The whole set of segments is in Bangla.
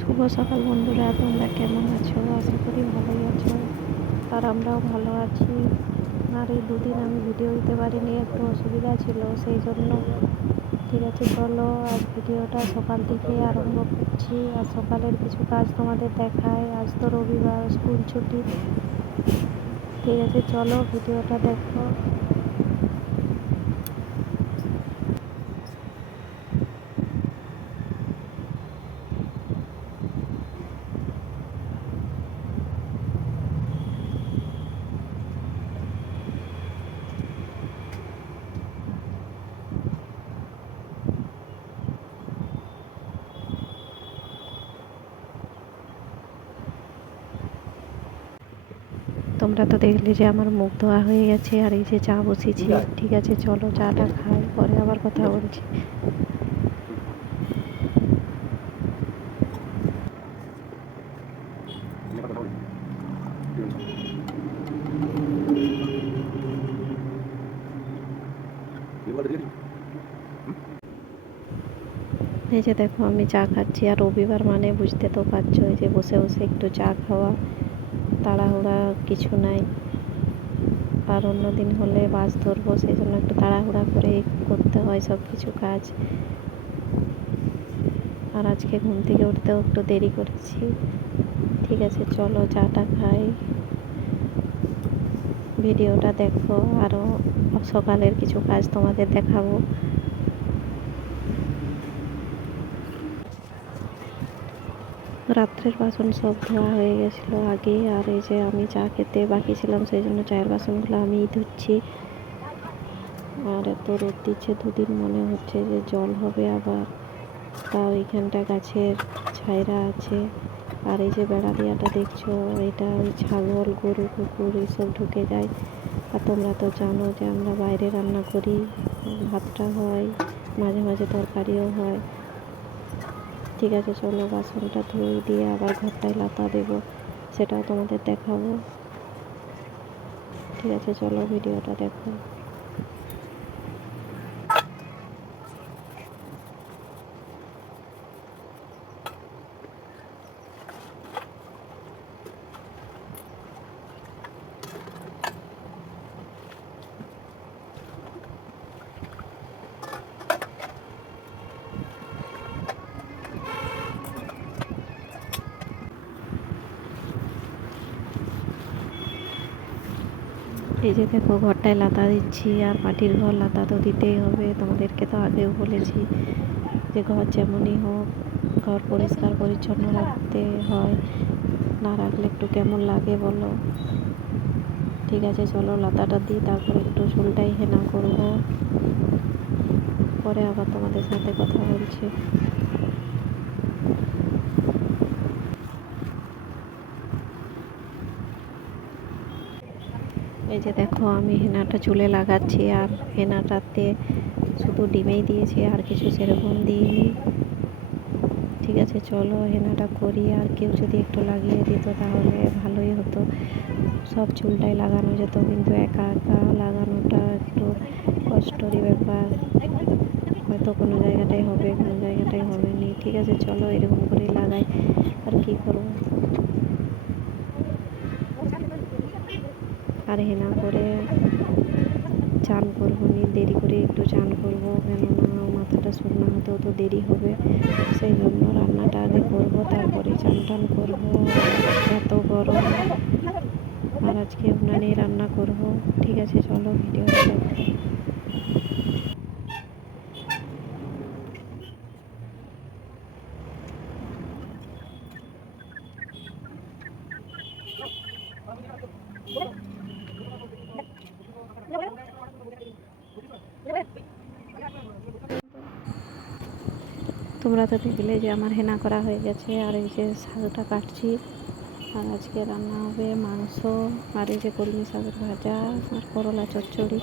শুভ সকাল বন্ধুরা, তোমরা কেমন আছো? আশা করি ভালোই আছো। আর আমরাও ভালো আছি। আর এই দুদিন আমি ভিডিও দিতে পারিনি, একটু অসুবিধা ছিল সেই জন্য। ঠিক আছে, চলো আজ ভিডিওটা সকাল থেকে আরম্ভ করছি। আর সকালের কিছু কাজ তোমাদের দেখায়। আজ তো রবিবার, স্কুল ছুটি। ঠিক আছে, চলো ভিডিওটা দেখো। তোমরা তো দেখলে যে আমার মুখ ধোয়া হয়ে গেছে, আর এই যে চা বসিয়েছি। ঠিক আছে, চলো চাটা খাই, পরে আবার কথা বলছি। এই যে দেখো আমি চা খাচ্ছি, আর রবিবার মানে বুঝতে তো পারছো, এই যে বসে বসে একটু চা খাওয়া, তাড়াহুড়া কিছু নাই। আর অন্য দিন হলে বাস ধরবো, সেই জন্য একটু তাড়াহুড়া করে করতে হয় সব কিছু কাজ। আর আজকে ঘুম থেকে উঠতেও একটু দেরি করেছি। ঠিক আছে, চলো চাটা খাই, ভিডিওটা দেখো, আরও সকালের কিছু কাজ তোমাদের দেখাবো। রাত্রের বাসন সব ধোয়া হয়ে গেছিলো আগে। আর এই যে আমি চা খেতে বাকি ছিলাম, সেই জন্য চায়ের বাসনগুলো আমিই ধুচ্ছি। আর এত রোদ দিচ্ছে, দুদিন মনে হচ্ছে যে জল হবে আবার। তাও এইখানটা গাছের ছায়রা আছে। আর এই যে বেড়া দেওয়াটা দেখছো, এটা ওই ছাগল, গরু, কুকুর এইসব ঢুকে যায়। আর তোমরা তো জানো যে আমরা বাইরে রান্না করি, ভাতটা হয়, মাঝে মাঝে তরকারিও হয়। ঠিক আছে, চলো বাসনটা ধুয়ে দিয়ে আবার ঘরটায় লাতা দেবো, সেটাও তোমাদের দেখাবো। ঠিক আছে, চলো ভিডিওটা দেখো। এই যে দেখো ঘরটায় লাতা দিচ্ছি, আর মাটির ঘর লাতা তো দিতেই হবে। তোমাদেরকে তো আগেও বলেছি যে ঘর যেমনই হোক, ঘর পরিষ্কার পরিচ্ছন্ন রাখতে হয়, না রাখলে একটু কেমন লাগে বলো। ঠিক আছে, চলো লাতাটা দিই, তারপরে একটু চুলটাই হেনা করব, পরে আবার তোমাদের সাথে কথা বলছি। এই যে দেখো আমি হেনাটা চুলে লাগাচ্ছি, আর হেনাটাতে শুধু ডিমেই দিয়েছি, আর কিছু সেরকম দিইনি। ঠিক আছে, চলো হেনাটা করি। আর কেউ যদি একটু লাগিয়ে দিত তাহলে ভালোই হতো, সব চুলটাই লাগানো যেত, কিন্তু একা একা লাগানোটা একটু কষ্টেরই ব্যাপার। হয়তো কোনো জায়গাটাই হবে, কোনো জায়গাটাই হবে নি। ঠিক আছে, চলো এরকম করেই লাগাই, আর কি করবো। আর হেনা করে চান করবো নি, দেরি করে একটু চান করবো, কেননা মাথাটা শুকনো হতেও তো দেরি হবে। সেই জন্য রান্নাটা আগে করবো, তারপরে চান টান করবো। এত গরম, আর আজকে উনানেই রান্না করব। ঠিক আছে, চলো ভিডিওটা দেখো। তোমরা তো দেখলে যে আমার হেনা করা হয়ে গেছে, আর এই যে শাকটা কাটছি। আর আজকে রান্না হবে মাংস, আর এই যে কলমি শাকের ভাজা, আর করলা চচ্চড়ি,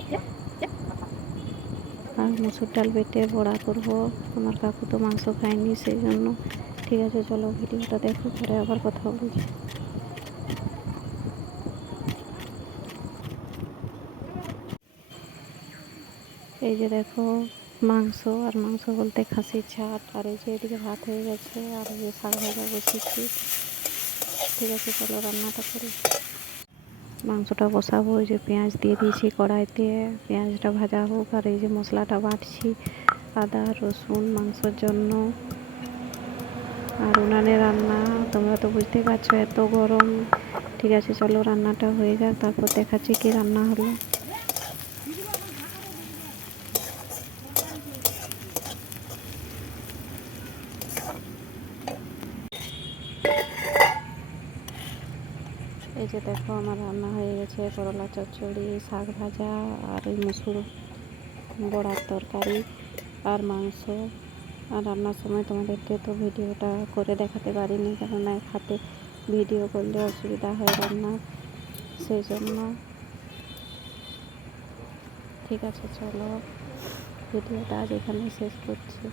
আর মুসুর ডাল বেটে বড়া করব। আমার কাকু তো মাংস খায়নি, সেই জন্য। ঠিক আছে, চলো ভিডিওটা দেখো, পরে আবার কথা বলছি। এই যে দেখো মাংস, আর মাংস বলতে খাসির ছাট। আর এই যে এদিকে ভাত হয়ে গেছে, আর এই যে শাক ভাজা বসেছি। ঠিক আছে, চলো রান্নাটা করি। মাংসটা বসাবো, ওই যে পেঁয়াজ দিয়ে দিয়েছি কড়াইতে, পেঁয়াজটা ভাজা হোক। আর এই যে মশলাটা বাটছি, আদা রসুন মাংসর জন্য। আর উনানে রান্না, তোমরা তো বুঝতে পারছো এত গরম। ঠিক আছে, চলো রান্নাটা হয়ে যাক, তারপর দেখাচ্ছি কি রান্না হলো। এই যে দেখো আমার রান্না হয়ে গেছে, করলা চচ্চড়ি, শাক ভাজা, আর ওই মুসুর বড়ার তরকারি, আর মাংস। আর রান্নার সময় তোমাদেরকে তো ভিডিওটা করে দেখাতে পারিনি, কেননা এক হাতে ভিডিও করলে অসুবিধা হয় রান্নার, সেই জন্য। ঠিক আছে, চলো ভিডিওটা আজ এখানেই শেষ করছি।